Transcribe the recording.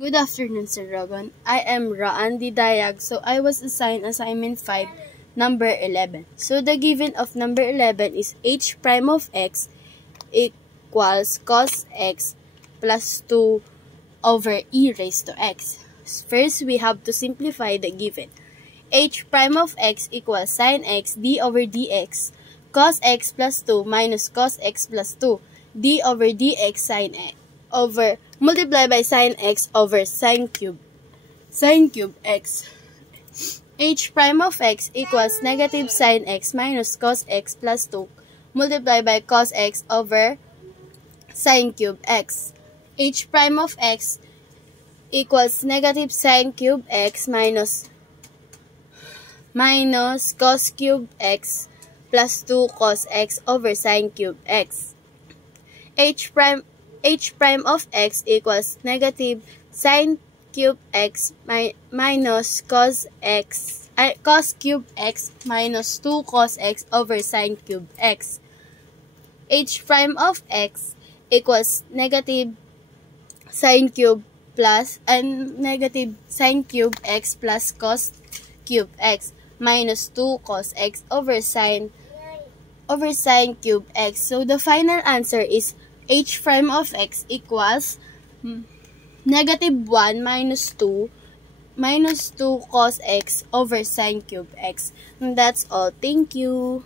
Good afternoon, Sir Rogan. I am Raan Didayag. So I was assigned assignment 5, number 11. So the given of number 11 is h prime of x equals cos x plus 2 over e raised to x. First, we have to simplify the given. H prime of x equals sin x d over dx cos x plus 2 minus cos x plus 2 d over dx sin x over multiply by sin x over sin cube x. H prime of x equals negative sin x minus cos x plus 2 multiply by cos x over sin cube x. H prime of x equals negative sin cube x minus cos cube x plus 2 cos x over sin cube x. H prime of x equals negative sin cube x minus cos cube x minus 2 cos x over sin cube x. H prime of x equals negative sin cube negative sin cube x plus cos cube x minus 2 cos x over sin cube x. So the final answer is h prime of x equals negative 1 minus 2 cos x over sin cube x. And that's all. Thank you.